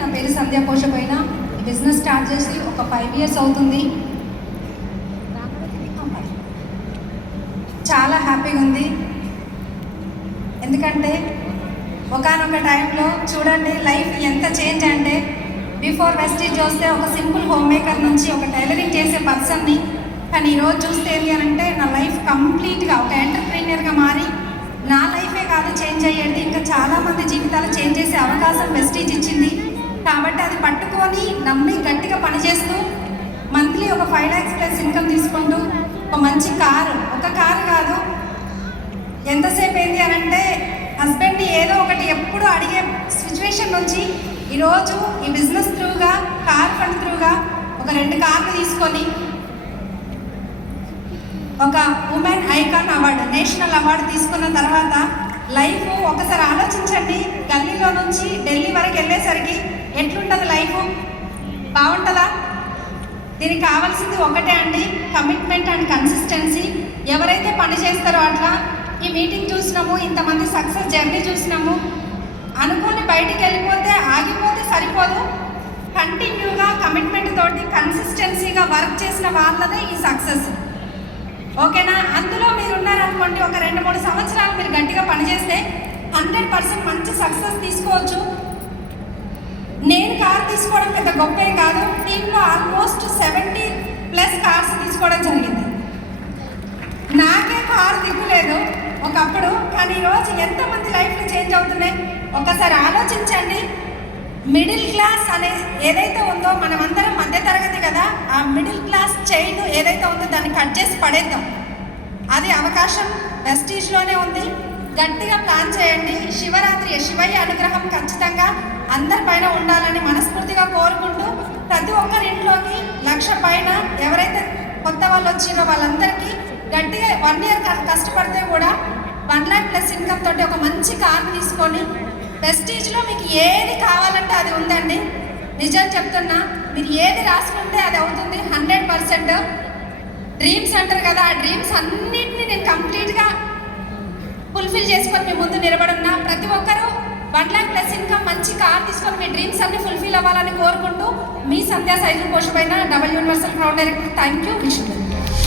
నా పేరు సంధ్య పోషపోయిన. ఈ బిజినెస్ స్టార్ట్ చేసి ఒక 5 years అవుతుంది. చాలా హ్యాపీగా ఉంది. ఎందుకంటే ఒకానొక టైంలో చూడండి లైఫ్ ఎంత చేంజ్ అంటే, బిఫోర్ వెస్టీజ్ వస్తే ఒక సింపుల్ హోమ్ మేకర్ నుంచి ఒక టైలరింగ్ చేసే పర్సన్ని, కానీ ఈరోజు చూస్తే ఏంటి అని అంటే నా లైఫ్ కంప్లీట్గా ఒక ఎంటర్ప్రీనియర్గా మారి నా లైఫే కాదు చేంజ్ అయ్యేది, ఇంకా చాలామంది జీవితాలు చేంజ్ చేసే అవకాశం వెస్టీజ్ ఇచ్చింది. కాబట్టి అది పట్టుకొని నమ్మి గట్టిగా పనిచేస్తూ మంత్లీ ఒక 5 lakhs ప్లస్ ఇన్కమ్ తీసుకుంటూ ఒక మంచి కారు, ఒక కారు కాదు ఎంతసేపు ఏంటి అని అంటే హస్బెండ్ని ఏదో ఒకటి ఎప్పుడు అడిగే సిచ్యువేషన్ నుంచి ఈరోజు ఈ బిజినెస్ త్రూగా, కార్ ఫండ్ త్రూగా ఒక 2 కార్లు తీసుకొని ఒక women icon award, national award తీసుకున్న తర్వాత లైఫ్ ఒకసారి ఆలోచించండి. గల్లీలో నుంచి ఢిల్లీ వరకు వెళ్ళేసరికి ఎట్లుంటుంది లైఫ్? బాగుంటుందా? దీనికి కావాల్సింది ఒకటే అండి, కమిట్మెంట్ అండ్ కన్సిస్టెన్సీ. ఎవరైతే పని చేస్తారో అట్లా ఈ మీటింగ్ చూసినాము, ఇంతమంది సక్సెస్ జర్నీ చూసినాము. అనుకొని బయటికి వెళ్ళిపోతే ఆగిపోతే సరిపోదు. కంటిన్యూగా కమిట్మెంట్ తోటి కన్సిస్టెన్సీగా వర్క్ చేసిన వాళ్ళదే ఈ సక్సెస్. ఓకేనా? అందులో మీరు ఉన్నారనుకోండి, ఒక 2-3 సంవత్సరాలు మీరు గట్టిగా పనిచేస్తే 100% మంచి సక్సెస్ తీసుకోవచ్చు. నేను కార్ తీసుకోవడం పెద్ద గొప్పేం కాదు, టీంలో ఆల్మోస్ట్ 70+ కార్స్ తీసుకోవడం జరిగింది. నాకే కారు దిక్కులేదు ఒకప్పుడు, కానీ ఈరోజు ఎంతమంది లైఫ్లో చేంజ్ అవుతున్నాయి ఒకసారి ఆలోచించండి. మిడిల్ క్లాస్ అనే ఏదైతే ఉందో, మనమందరం మధ్యతరగతి కదా, ఆ మిడిల్ క్లాస్ చైన్ ఏదైతే ఉందో దాన్ని కట్ చేసి పడేద్దాం. అది అవకాశం వెస్టీజ్లోనే ఉంది. గట్టిగా ప్లాన్ చేయండి. శివరాత్రి, శివయ్య అనుగ్రహం ఖచ్చితంగా అందరిపైన ఉండాలని మనస్ఫూర్తిగా కోరుకుంటూ, ప్రతి ఒక్కరి ఇంట్లోకి 1,00,000 పైన ఎవరైతే కొత్త వాళ్ళు వచ్చినో వాళ్ళందరికీ గట్టిగా 1 year కష్టపడితే కూడా 1 lakh ప్లస్ ఇన్కమ్ తోటి ఒక మంచి కార్ తీసుకొని, వెస్టీజ్లో మీకు ఏది కావాలంటే అది ఉందండి. నిజం చెప్తున్నా, మీరు ఏది రాసుకుంటే అది అవుతుంది 100%. డ్రీమ్స్ అంటారు కదా, ఆ డ్రీమ్స్ అన్నింటినీ నేను కంప్లీట్గా ఫుల్ఫిల్ చేసుకొని మీ ముందు నిలబడున్నా. ప్రతి ఒక్కరూ 1 lakh ప్లస్ ఇన్కమ్ మంచి కార్ తీసుకొని మీ డ్రీమ్స్ అన్ని ఫుల్ఫిల్ అవ్వాలని కోరుకుంటూ, మీ సంధ్యా సైజు పోషమైన double universal crowd director. Thank you. Wish you.